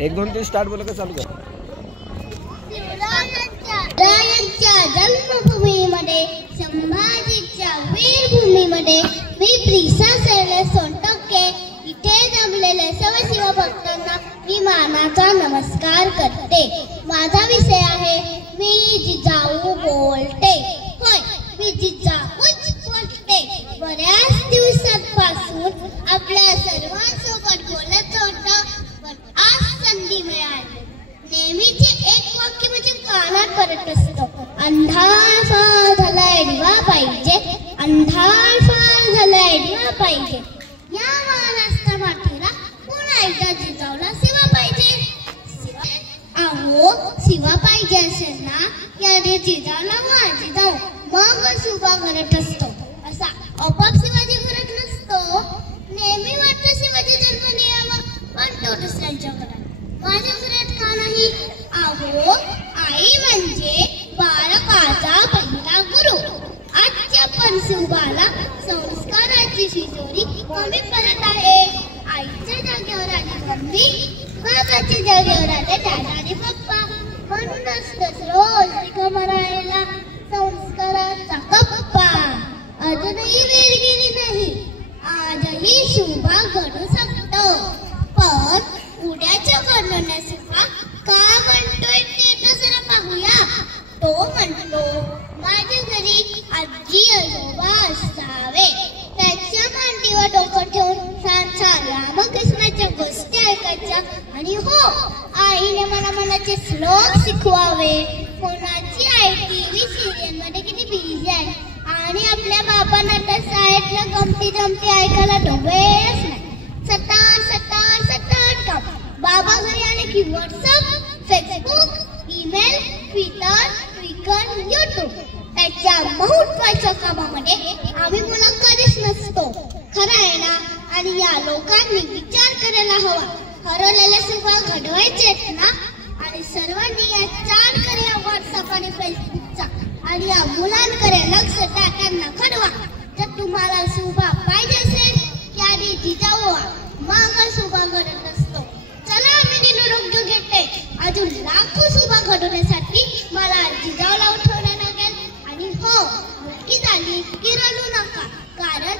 1 2 3 start बोला का चालू कर. शिवरायांच्या जन्मभूमीमध्ये संभाजीच्या वीरभूमीमध्ये मी प्रिसा सरले सोनटक्के इथे जमलेल्या सर्व शिवभक्तांना मी मानाचा नमस्कार करते. माझा विषय आहे मी जिजाऊ बोलते. होय, मी जिजाऊच बोलते. बऱ्याच दिवसांपासून आपल्या सर्वांसोबत बोलत होतं, पण आज संधी मिळाली. नेहमीचे एक वाक्य म्हणजे कानात पडत असतं, अंधार फार झालाय दिवा पाहिजे, अंधार फार झालाय दिवा पाहिजे. या महाराष्ट्र मातीला पुन्हा एकदा जिजाऊला शिवा पाहिजे. अहो, शिवा पाहिजे असेल ना, या जिजाऊला माझी जाऊ मग शिवा करत असतो. असा आपोआप शिवाजी करत नसतो. नेहमी वाटतं शिवाजी जन्म द्यावा, पण तो दुसऱ्यांच्या घरात, माझ्या घरात का नाही? अहो, आई म्हणजे बालकाचा पहिला गुरु. आजच्या पण शिवबाला संस्काराची शिजोरी कमी पडत आहे. आईच्या जागेवर आली मम्मी, बाबाच्या जागेवर आले दादा आणि पप्पा. म्हणूनच रोज कमरायला संस्काराचा कप्पा. अजूनही वेळ गेली नाही, आजही शुभा घडू शकतो. पण उद्याच्या घडण्याचा का म्हणतोय ते दुसरं पाहूया. तो म्हणतो माझ्या घरी आजी आजोबा असावे, त्याच्या मांडीवर डोकं ठेवून सांचा रामकृष्णाच्या गोष्टी ऐकायच्या, आणि हो, आईने मला मनाचे श्लोक शिकवावे. कोणाची आई टीव्ही सिरियल मध्ये किती बिझी आहे, आणि आपल्या बाबांना तर साईडला गमती जमती ऐकायला डोळेच नाही. सतार सतार सतार काम. बाबा घरी आले की व्हॉट्सअप, फेसबुक, ईमेल, ट्विटर, ट्विकर, युट्यूब. त्याच्या महत्वाच्या कामामध्ये आम्ही मुलं कधीच नसतो. खरं आहे ना? आणि या लोकांनी विचार करायला हवा. हरवलेल्या शिवा घडवायचेत ना, आणि सर्वांनी या 4 करूया व्हॉट्सअप आणि फेसबुकचा, आणि या मुलांकडे लक्ष टाकांना घडवा. जर तुम्हाला शुभा पाहिजे असेल की आधी जिजाऊ मग शुभा घडत असतो. चला, मी निरोप घेते. अजून लाखो शुभा घडवण्यासाठी मला जिजाऊला उठवणं लागेल. आणि हो, मोठी झाली की रडू नका, कारण